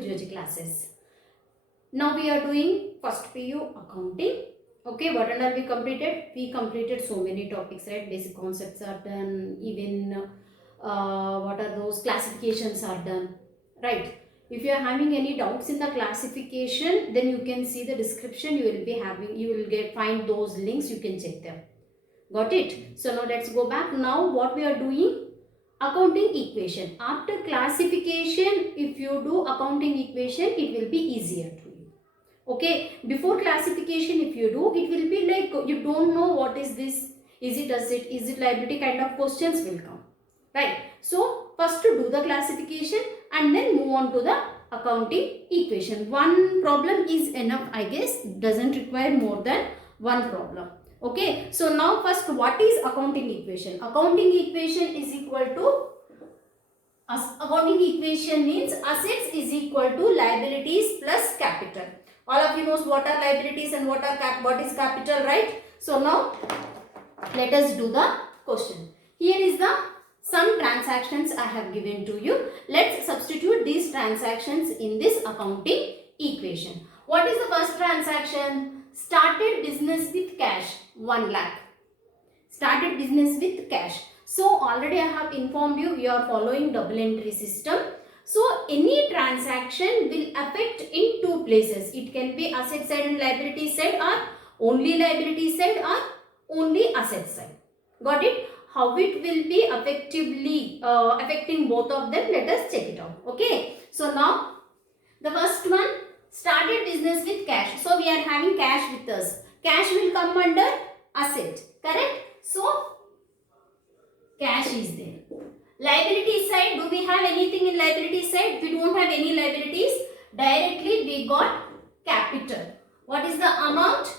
Geology classes. Now we are doing first PU accounting. Okay, what and all we completed? We completed so many topics, right? Basic concepts are done, even what are those classifications are done, right? If you are having any doubts in the classification, then you can see the description. You will find those links. You can check them. Got it? So now let's go back. Now what we are doing? Accounting equation. After classification, if you do accounting equation, it will be easier to you. Okay, before classification, if you do, it will be like you don't know what is this, is it asset, is it liability, kind of questions will come, right? So first to do the classification and then move on to the accounting equation. One problem is enough, I guess. Doesn't require more than one problem. Okay, so now first, what is accounting equation? Accounting equation is equal to, accounting equation means assets is equal to liabilities plus capital. All of you knows what are liabilities and what is capital, right? So now let us do the question. Here is the some transactions I have given to you. Let's substitute these transactions in this accounting equation. What is the first transaction? Started business with cash, 1 lakh. Started business with cash. So already I have informed you, we are following double entry system. So any transaction will affect in two places. It can be asset side and liability side, or only liability side, or only asset side. Got it? How it will be effectively affecting both of them, let us check it out. Okay. So now the first one, started business with cash. So we are having cash with us. Cash will come under asset. Correct? So cash is there. Liability side, do we have anything in liability side? We don't have any liabilities. Directly we got capital. What is the amount?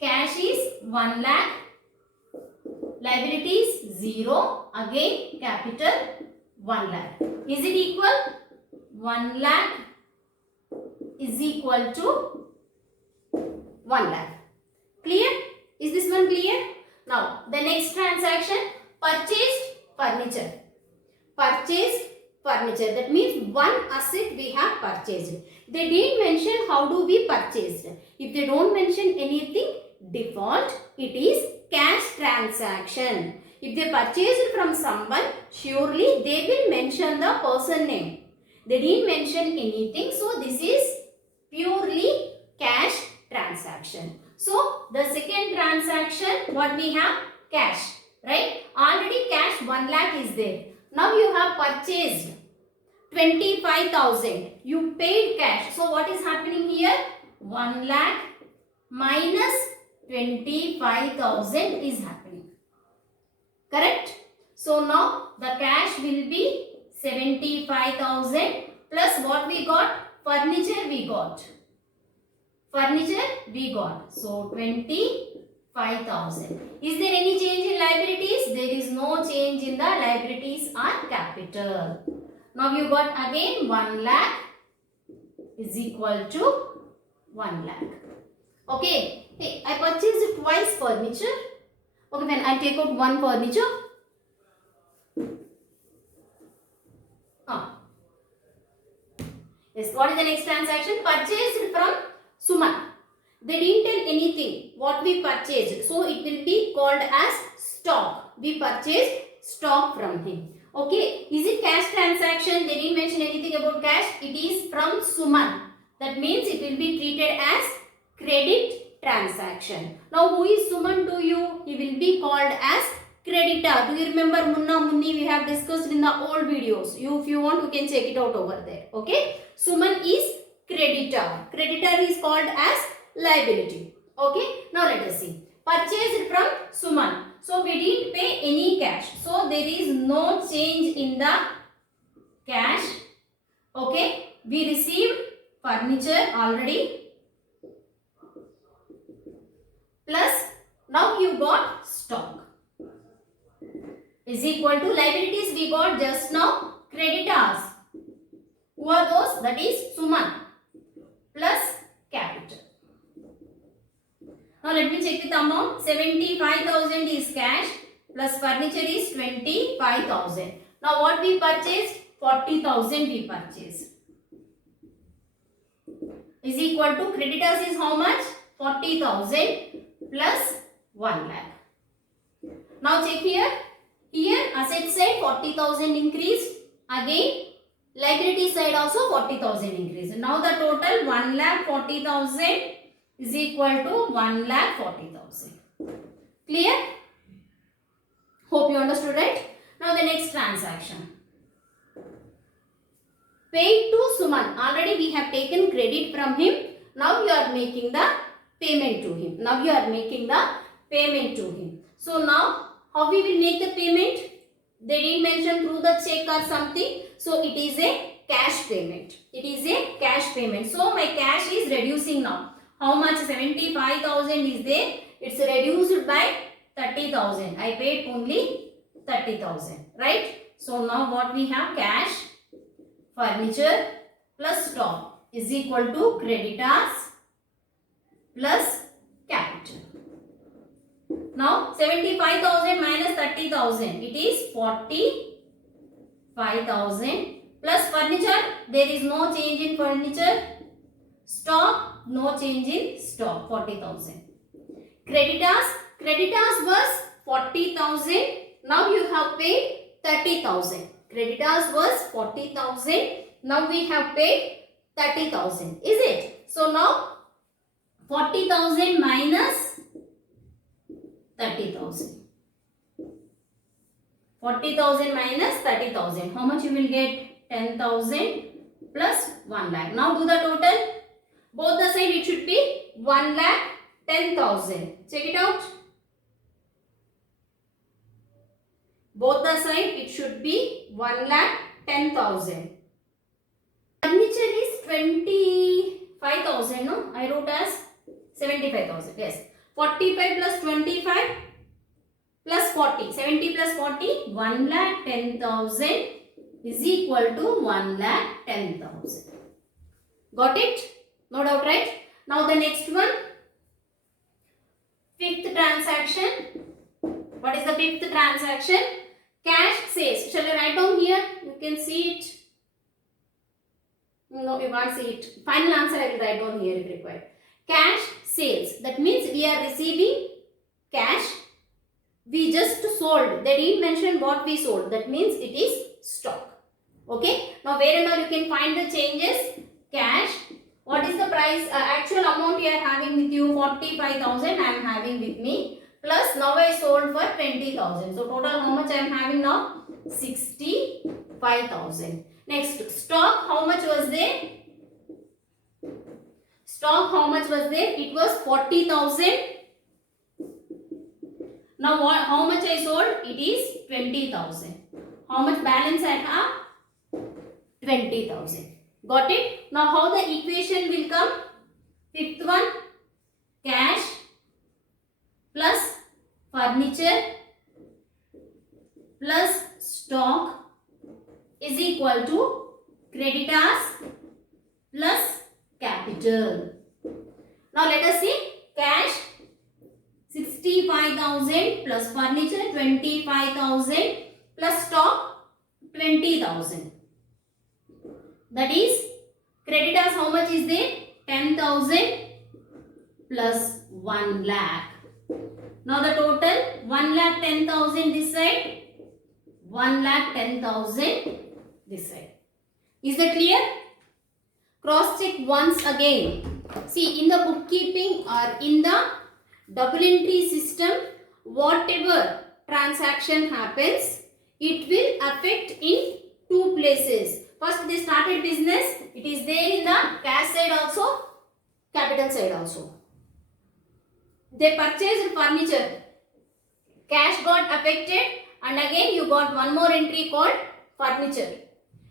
Cash is 1 lakh. Liabilities 0. Again capital 1 lakh. Is it equal? 1 lakh is equal to 1 lakh. Clear? Is this one clear? Now the next transaction, purchased furniture. Purchased furniture. That means one asset we have purchased. They didn't mention how do we purchase. If they don't mention anything, default, it is cash transaction. If they purchased from someone, surely they will mention the person name. They didn't mention anything, so this is purely cash transaction. So the second transaction, what we have? Cash, right? Already cash 1 lakh is there. Now you have purchased 25,000. You paid cash. So what is happening here? 1 lakh minus 25,000 is happening. Correct? So now the cash will be 75,000 plus what we got? Furniture we got. Furniture we got. So 25,000. Is there any change in liabilities? There is no change in the liabilities or capital. Now you got again 1 lakh is equal to 1 lakh. Okay. Hey, I purchased twice furniture. Okay, then I take out one furniture. Yes, what is the next transaction? Purchased from Suman. They didn't tell anything what we purchased. So it will be called as stock. We purchased stock from him. Okay. Is it cash transaction? They didn't mention anything about cash. It is from Suman. That means it will be treated as credit transaction. Now who is Suman to you? He will be called as creditor. Do you remember Munna Munni? We have discussed in the old videos. If you want, you can check it out over there. Okay. Suman is creditor. Creditor is called as liability. Okay. Now let us see. Purchased from Suman. So we didn't pay any cash. So there is no change in the cash. Okay. We received furniture already. Plus now you got stock. Is equal to liabilities we got just now, creditors. Who are those? That is Suman plus capital. Now let me check with the amount. 75,000 is cash plus furniture is 25,000. Now what we purchased? 40,000 we purchased. is equal to creditors is how much? 40,000 plus 1 lakh. Now check here. Here asset side 40,000 increased. Again liability side also 40,000 increased. Now the total 1,40,000 is equal to 1,40,000. Clear? Hope you understood, right? Now the next transaction. Paid to Suman. Already we have taken credit from him. Now you are making the payment to him. So now how we will make the payment? They didn't mention through the check or something. So it is a cash payment. So my cash is reducing now. How much? 75,000 is there. It's reduced by 30,000. I paid only 30,000. Right? So now what we have? Cash, furniture plus stock is equal to creditors plus capital. Now 75,000 minus 30,000, it is 45,000 plus furniture, there is no change in furniture. Stock, no change in stock, 40,000. Creditors was 40,000, now you have paid 30,000. Creditors was 40,000, now we have paid 30,000, is it? So now 40,000 minus 30,000. 40,000 minus 30,000. How much you will get? 10,000 plus 1 lakh. Now do the total. Both the side it should be 1,10,000. Check it out. Both the side it should be 1,10,000. Furniture is 25,000. No, I wrote as 75,000. Yes. 45 plus 25 plus 40. 70 plus 40. 1,10,000 is equal to 1,10,000. Got it? No doubt, right? Now the next one. Fifth transaction. What is the fifth transaction? Cash sales. Shall I write down here? You can see it. No, you can't see it. Final answer I will write down here if required. Cash sales. That means we are receiving cash. We just sold. They didn't mention what we sold. That means it is stock. Okay. Now where and all you can find the changes. Cash. What is the price? Actual amount you are having with you 45,000 I am having with me. Plus now I sold for 20,000. So total how much I am having now? 65,000. Next, stock, how much was there? Stock, how much was there? It was 40,000. Now what? How much I sold? It is 20,000. How much balance I have? 20,000. Got it? Now how the equation will come? Fifth one, cash plus furniture plus stock is equal to creditors plus capital. Now let us see. Cash 65,000 plus furniture 25,000 plus stock 20,000. That is creditors how much is there? 10,000 plus 1 lakh. Now the total 1,10,000 this side, 1,10,000 this side. Is that clear? Cross check once again. See, in the bookkeeping or in the double entry system, whatever transaction happens, it will affect in two places. First they started business, it is there in the cash side also, capital side also. They purchased furniture, cash got affected, and again you got one more entry called furniture.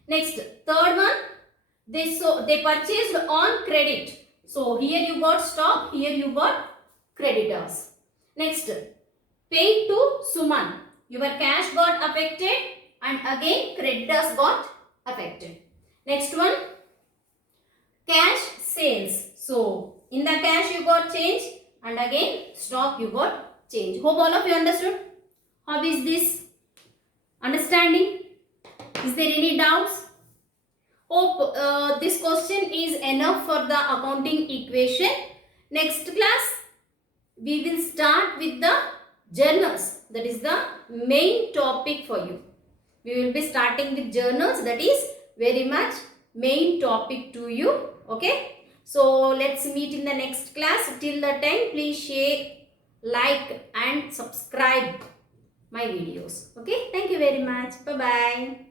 Next, third one, they purchased on credit. So here you got stock, here you got creditors. Next, paid to Suman. Your cash got affected and again creditors got affected. Next one, cash sales. So in the cash you got change and again stock you got change. Hope all of you understood. How is this understanding? Is there any doubts? Hope this question is enough for the accounting equation. Next class, we will start with the journals. That is the main topic for you. We will be starting with journals. That is very much main topic to you. Okay. So let's meet in the next class. Till the time, please share, like and subscribe my videos. Okay. Thank you very much. Bye bye.